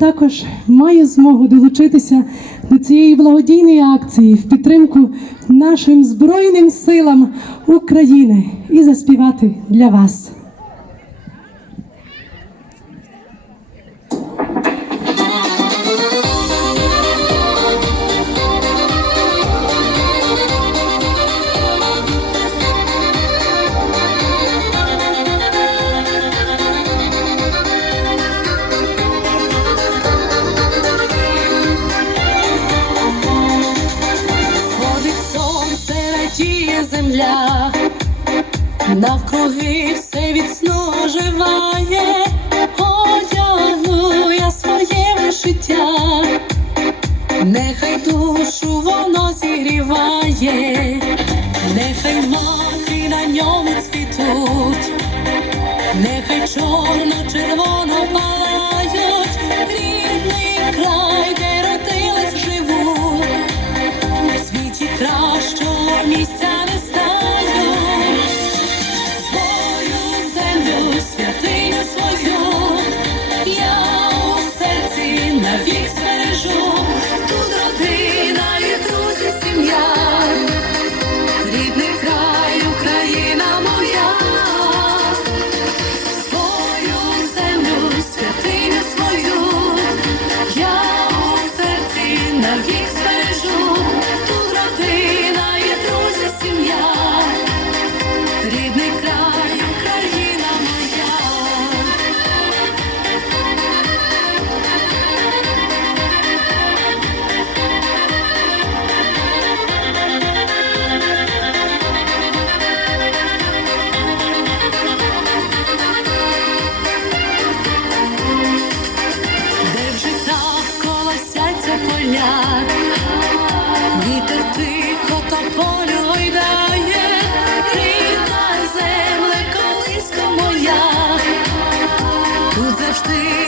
Також маю змогу долучитися до цієї благодійної акції в підтримку нашим Збройним силам України і заспівати для вас. сіє земля, навкруги все від сну оживає, одягну я своє вишиття, нехай душу воно зігріває, нехай маки на ньому цвітуть, нехай чорно червоно пала. тут завжди.